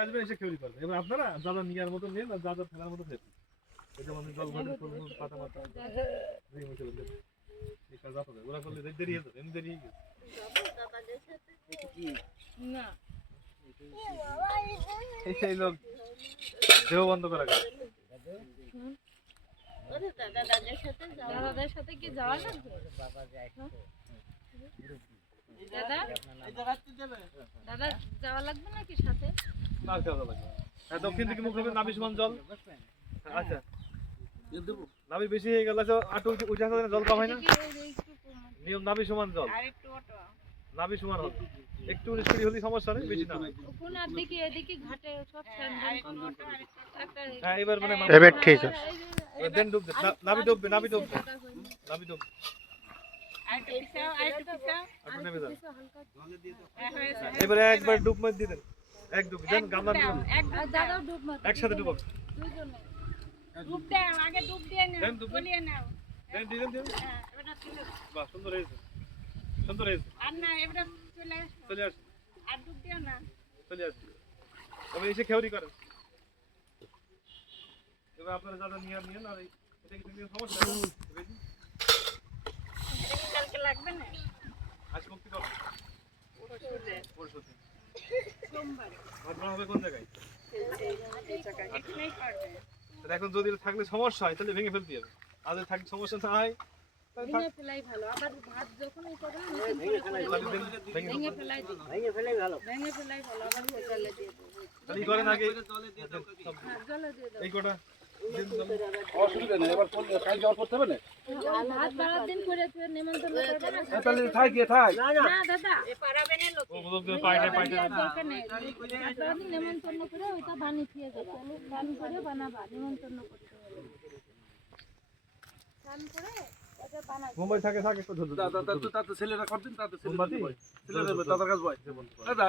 আসবেন এসে খেউরি করবেন এবার আপনারা যারা নেওয়ার মতো নেন আর যারা ফেলার মতো ফেলবেন এই যেমন জল ঘটে ফুল পাতা পাতা কাজ আপনাদের ওরা করলে দেরি- হয়ে এমনি দেরি হয়ে গেছে। না। এই সেই লোক দেহ বন্ধ করা গেল দাদাদের সাথে কি যাওয়া লাগবে। দাদা? দাদা যাওয়া লাগবে নাকি সাথে? না খেলা লাগবে হ্যাঁ দক্ষিণ দিকে মুখ হবে নাভি জল। আচ্ছা। নাভি বেশি হয়ে গেলে তো আটু উঠে আসা জল কম হয় না। নিয়ম নাভি সমান জল। নাভি সমান হবে। একটু হলে সমস্যা নেই বেশি না ওখানে আর দেখি এদিকে ঘাটে সব হ্যাঁ এবার মানে এবার ঠিক আছে। দেন ডুববে না- নাভি ডুববে নাভি ডুববে। নাভি ডুববে এবারে একবার ডুব মার দিয়ে দেন এক ডুব দেন গামলা নিয়ে যান। আর দাদাও ডুব মারতে একসাথে ডুব দুইজনে দেন ডুব দেন দেন দিয়ে দেন দিয়ে দেন। বাহ সুন্দর হয়েছে সুন্দর হয়েছে চলে আসুন চলে আসুন তবে এসে খেউরি করেন এবার আপনারা যারা নিয়ে নিয়ে আর এই- এটা কিছু নিয়ে সমস্যা নেই। আজ মুক্তি পাবো। পরশুদিন ঘটনা হবে কোন জায়গায়? এখন যদি থাকলে সমস্যা হয় তাহলে ভেঙে ফেলতে হবে। আর যদি থাকলে সমস্যা না হয় ভেঙে ফেলাই ভালো। আবার ভাত যখন ভেঙে ফেলাই ভেঙে ফেলেই ভালো। ভেঙে ফেলাই ভালো। আবার হোটেলে দিয়ে দেবো। হ্যাঁ, জলে দিয়ে দাও এই কটা। জল। অসুবিধা নেই এবার কাজ জল করতে হবে না? হ্যাঁ, তাহলে থাই গিয়ে থাই নেমন্তন্ন করে ওইটা বানিয়ে করে বানাবা নেমন্তন্ন করতে মুম্বাই থাকে থাকে ছেলেরা তাতে মোমবাতি? ছেলেরা দাদার কাছে বয়। দাদা